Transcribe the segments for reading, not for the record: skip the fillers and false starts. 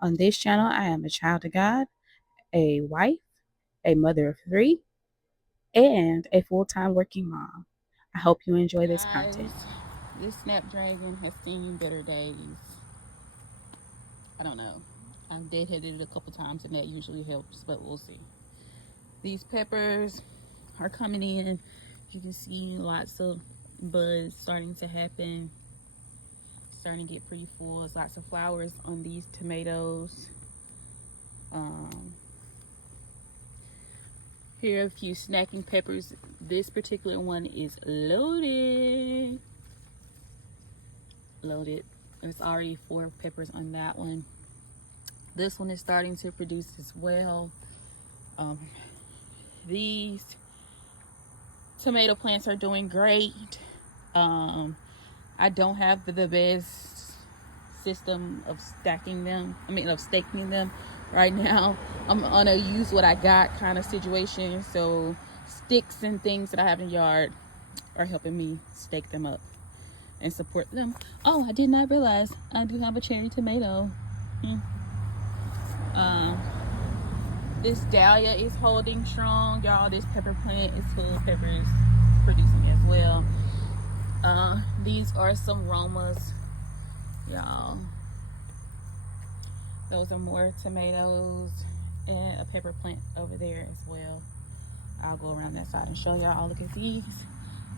On this channel, I am a child of God, a wife, a mother of three, and a full-time working mom. I hope you enjoy this Guys, content. this snapdragon has seen better days. I don't know. I've deadheaded it a couple times and that usually helps, but we'll see. These peppers are coming in. You can see lots of buds starting to happen. Starting to get pretty full. There's lots of flowers on these tomatoes. Um, Here are a few snacking peppers. This particular one is loaded. Loaded. There's already 4 peppers on that one. This one is starting to produce as well. Um, these tomato plants are doing great. I don't have the best system of stacking them. Of staking them right now. I'm on a use what I got kind of situation. So sticks and things that I have in the yard are helping me stake them up and support them. Oh, I did not realize I do have a cherry tomato. Um, this dahlia is holding strong, y'all. This pepper plant is full of peppers producing as well. These are some Romas, y'all. Those are more tomatoes and a pepper plant over there as well. I'll go around that side and show y'all. Look at these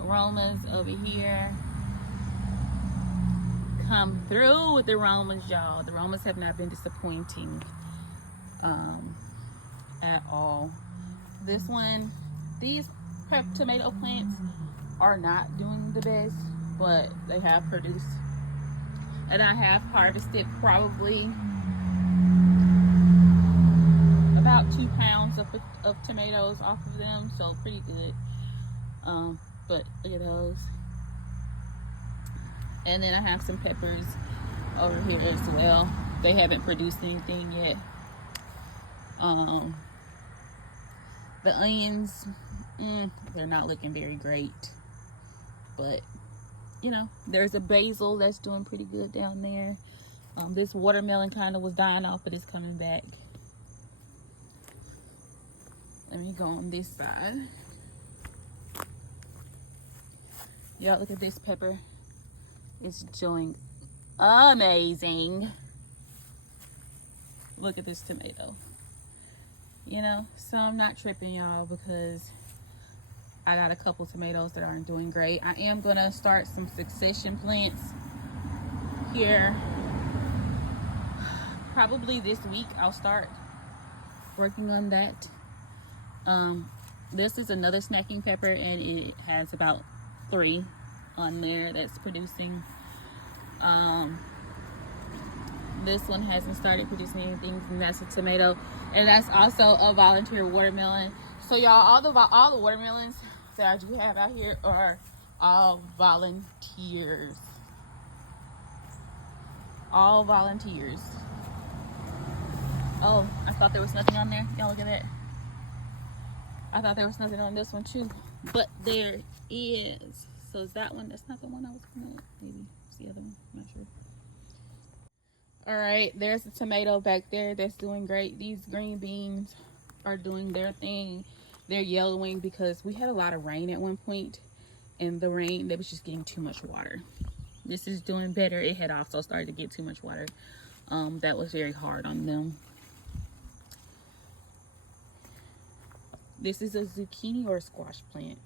aromas over here. Come through with the aromas, y'all. The aromas have not been disappointing at all. This one, these tomato plants are not doing the best, but they have produced, and I have harvested probably about 2 pounds of tomatoes off of them, so pretty good. But look at those. And then I have some peppers over here as well. They haven't produced anything yet. The onions, they're not looking very great, but you know, there's a basil that's doing pretty good down there. This watermelon kind of was dying off, but it's coming back. Let me go on this side. Y'all, look at this pepper. It's doing amazing. Look at this tomato. You know, so I'm not tripping, y'all, because I got a couple tomatoes that aren't doing great. I am gonna start some succession plants here. Probably this week I'll start working on that. This is another snacking pepper, and it has about 3 on there that's producing. This one hasn't started producing anything, and that's a tomato, and that's also a volunteer watermelon. So y'all, all the watermelons that I do have out here are all volunteers. All volunteers. Oh, I thought there was nothing on there. Y'all look at that. I thought there was nothing on this one too, but there is. So is that one? That's not the one I was gonna. Maybe it's the other one. I'm not sure. All right, there's a tomato back there that's doing great. These green beans are doing their thing. They're yellowing because we had a lot of rain at one point, and the rain, they was just getting too much water. This is doing better. It had also started to get too much water. That was very hard on them. This is a zucchini or a squash plant.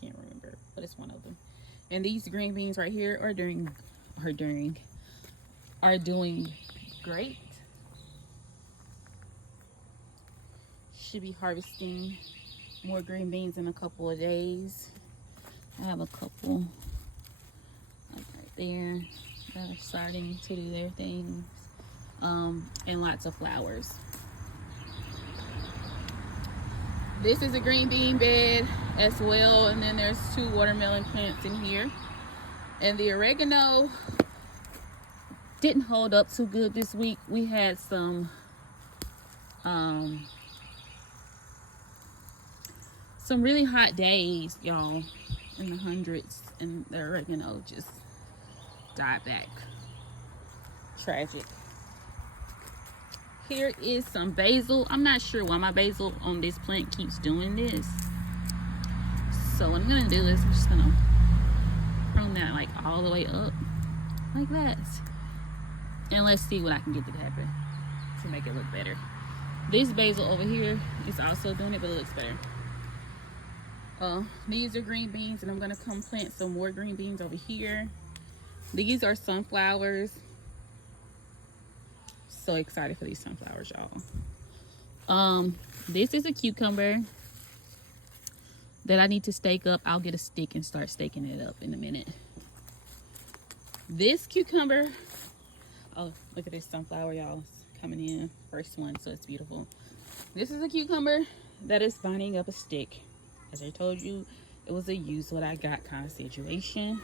Can't remember, but it's one of them. And these green beans right here are doing great. Should be harvesting more green beans in a couple of days. I have a couple like right there that are starting to do their things. And lots of flowers. This is a green bean bed as well, and then there's 2 watermelon plants in here. And the oregano didn't hold up too good this week. We had some really hot days, y'all, in the hundreds, and the oregano just died back. Tragic. Here is some basil. I'm not sure why my basil on this plant keeps doing this. So what I'm gonna do is I'm just gonna prune that like all the way up like that. And let's see what I can get to happen to make it look better. This basil over here is also doing it, but it looks better. These are green beans, and I'm gonna come plant some more green beans over here. These are sunflowers. So excited for these sunflowers, y'all. This is a cucumber that I need to stake up. I'll get a stick and start staking it up in a minute. This cucumber, oh, look at this sunflower, y'all. It's coming in, first one, so it's beautiful. This is a cucumber that is binding up a stick. As I told you, it was a use what I got kind of situation.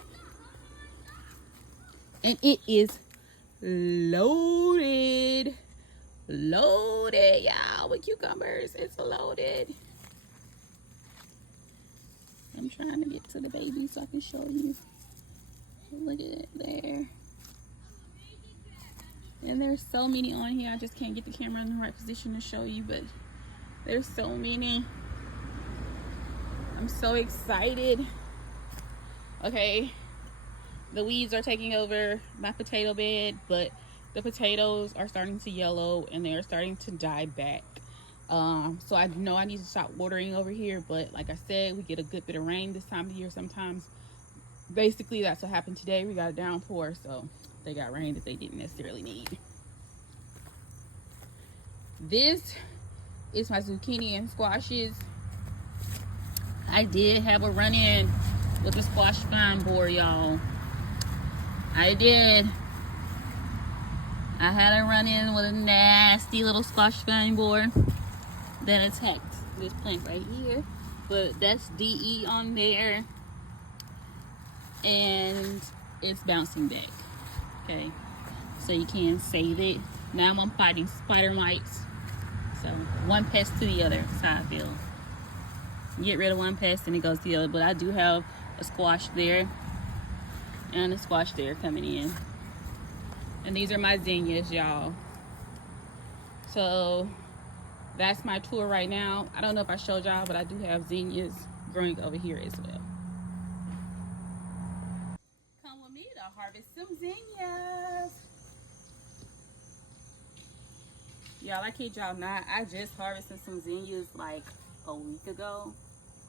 And it is loaded, y'all, with cucumbers. It's loaded. I'm trying to get to the baby so I can show you. Look at it there. And there's so many on here. I just can't get the camera in the right position to show you, but there's so many. I'm so excited. Okay, the weeds are taking over my potato bed, but the potatoes are starting to yellow and they are starting to die back. So I know I need to stop watering over here, but like I said, we get a good bit of rain this time of year sometimes. Basically, that's what happened today. We got a downpour, so they got rain that they didn't necessarily need. This is my zucchini and squashes. I did have a run-in with the squash vine borer, y'all. I did. I had a run-in with a nasty little squash vine borer that attacked this plant right here. But that's DE on there. And it's bouncing back. Okay. So you can save it. Now I'm fighting spider mites. So one pest to the other. That's how I feel. Get rid of one pest and it goes to the other. But I do have a squash there and a squash there coming in. And these are my zinnias, y'all. So that's my tour right now. I don't know if I showed y'all, but I do have zinnias growing over here as well. Come with me to harvest some zinnias. Y'all, I kid y'all not. I just harvested some zinnias like a week ago.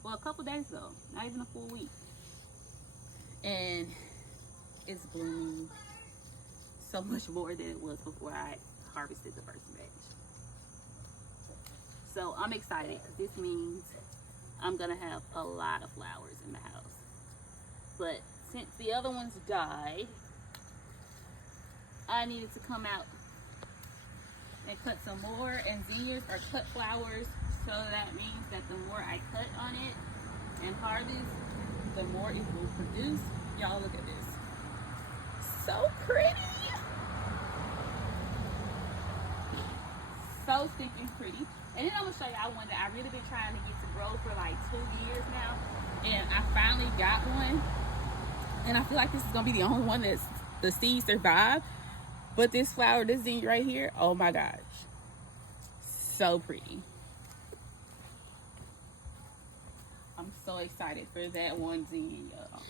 Well, a couple days ago. Not even a full week. And it's blooming so much more than it was before I harvested the first batch. So I'm excited because this means I'm gonna have a lot of flowers in the house. But since the other ones died, I needed to come out and cut some more, and zinnias are cut flowers, so that means that the more I cut on it and harvest, the more it will produce. Y'all look at this. So pretty. So stinking pretty. And then I'm gonna show y'all one that I've really been trying to get to grow for like 2 years now. And I finally got one. And I feel like this is gonna be the only one that's the seeds survive. But this flower, this zinnia right here, oh my gosh. So pretty. I'm so excited for that one zinnia, y'all.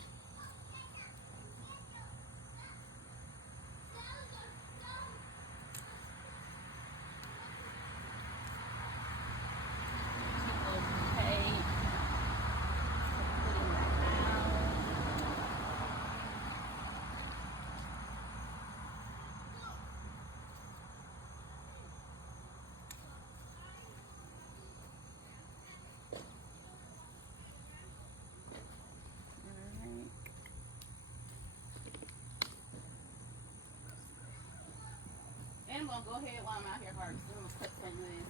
And I'm gonna go ahead while I'm out here harvesting. I'm gonna cut some of this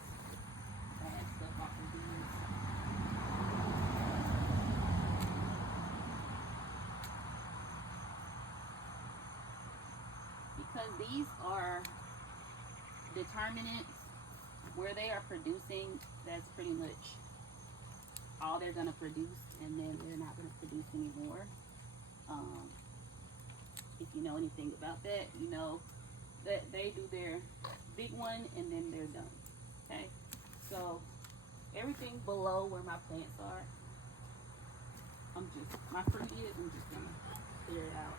bad stuff off of these. Because these are determinants where they are producing, that's pretty much all they're gonna produce, and then they're not gonna produce anymore. If you know anything about that, you know that they do their big one and then they're everything below where my plants are, my fruit is, I'm just gonna clear it out.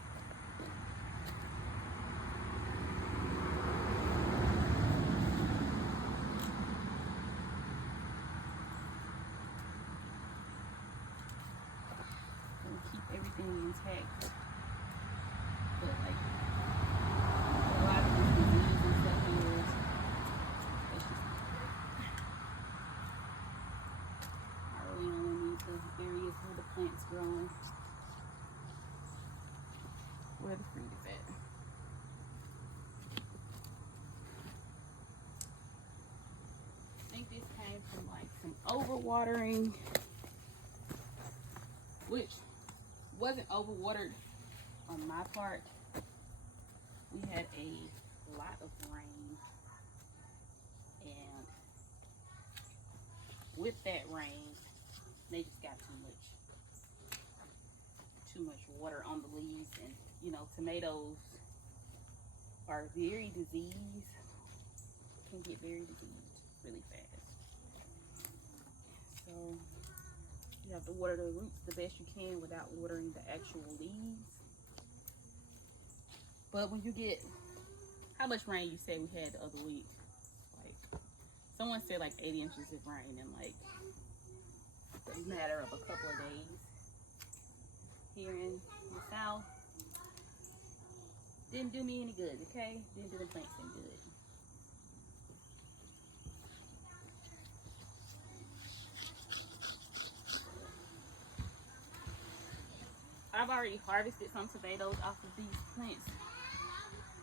Keep everything intact, but like a lot of this disease and stuff here, it's just, I really only need the areas where the plant's growing, where the fruit is at. I think this came from like some overwatering, which wasn't overwatered on my part. We had a lot of rain, and with that rain, they just got too much water on the leaves, and you know, tomatoes are very diseased, can get very diseased really fast. So you have to water the roots the best you can without watering the actual leaves. But when you get, how much rain you said we had the other week? Like, someone said like 80 inches of rain in like a matter of a couple of days here in the south. Didn't do me any good, okay? Didn't do the plants any good. I've already harvested some tomatoes off of these plants.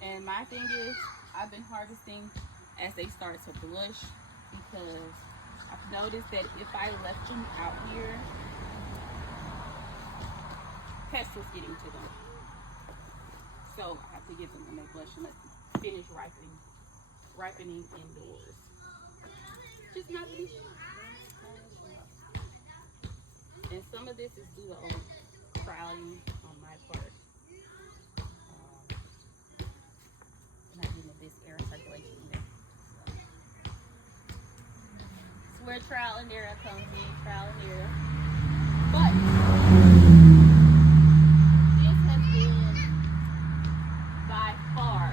And my thing is, I've been harvesting as they start to blush, because I've noticed that if I left them out here, pests was getting to them. So I have to give them when they blush and let them finish ripening indoors. Just not really. And some of this is due to overcrowding on my part. Not getting this air circulation either. So where trial and error comes in, trial and error. But this has been by far,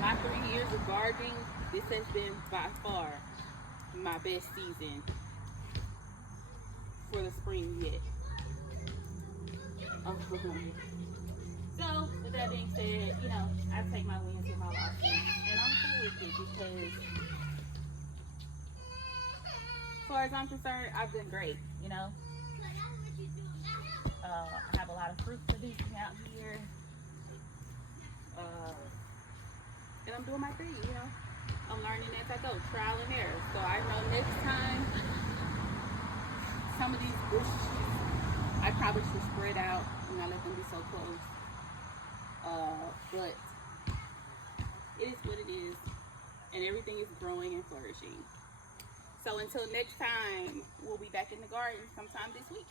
my 3 years of gardening, this has been by far my best season for the spring yet. So, with that being said, you know, I take my wins with my losses, and I'm cool with it, because as far as I'm concerned, I've done great, you know. I have a lot of fruit producing out here, and I'm doing my thing, you know. I'm learning as I go, trial and error. So I know next time, some of these bushes, I probably should spread out, and not let them be so close. But it is what it is, and everything is growing and flourishing. So until next time, we'll be back in the garden sometime this week.